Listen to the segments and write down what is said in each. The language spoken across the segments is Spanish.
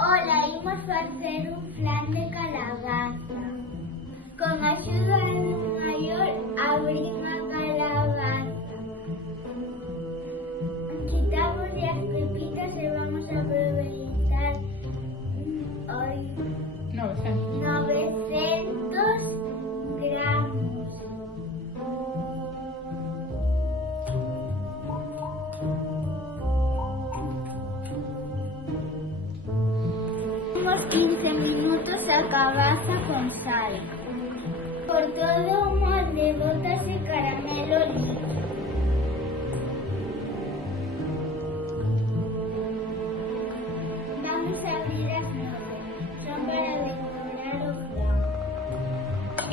Hola, imos facer un flan de calabaza. Con a axuda dun maior, abrir a calabaza. Quitamos as pepitas e vamos a aproveitar 900 gramos. Unos 15 minutos a cabaza con sal. Por todo o molde bótase caramelo líquido. Vamos a abrir as nueces. Son para decorar o flan. E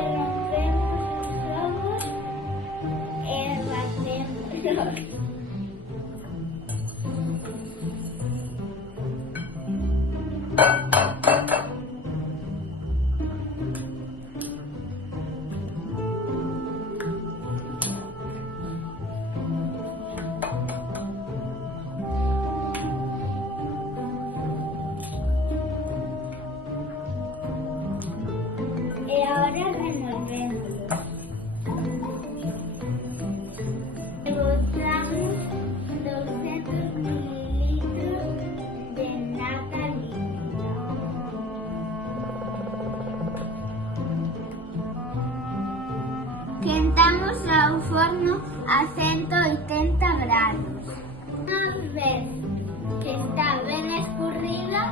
rompemos os ovos e batemos. E ahora revolvemos. E botamos 200 mililitros de nata líquida. Quentamos ao forno a 180 grados. Una vez que está ben escurrida,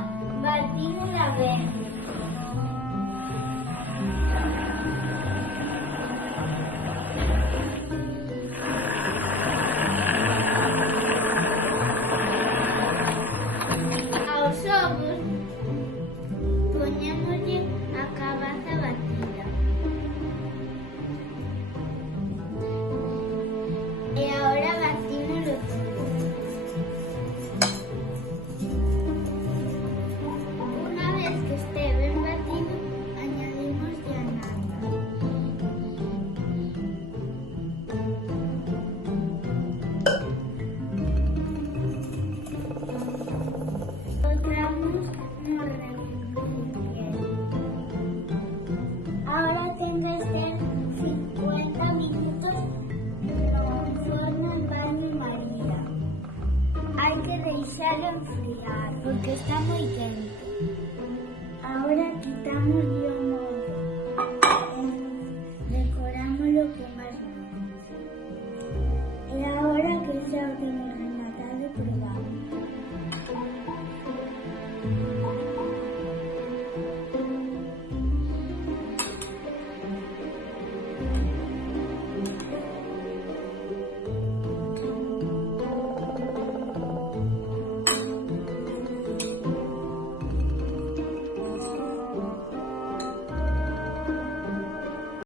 batimos ben. Aos ovos poñémoslle a cabaza batida. E agora batímolo todo. Unha vez que este ben batido, añadimos a nata. Botamos no recipiente. Ahora ten que ser 50 minutos no forno en baño María. Hai que deixalo enfriar porque está moi quente. Ahora quitamos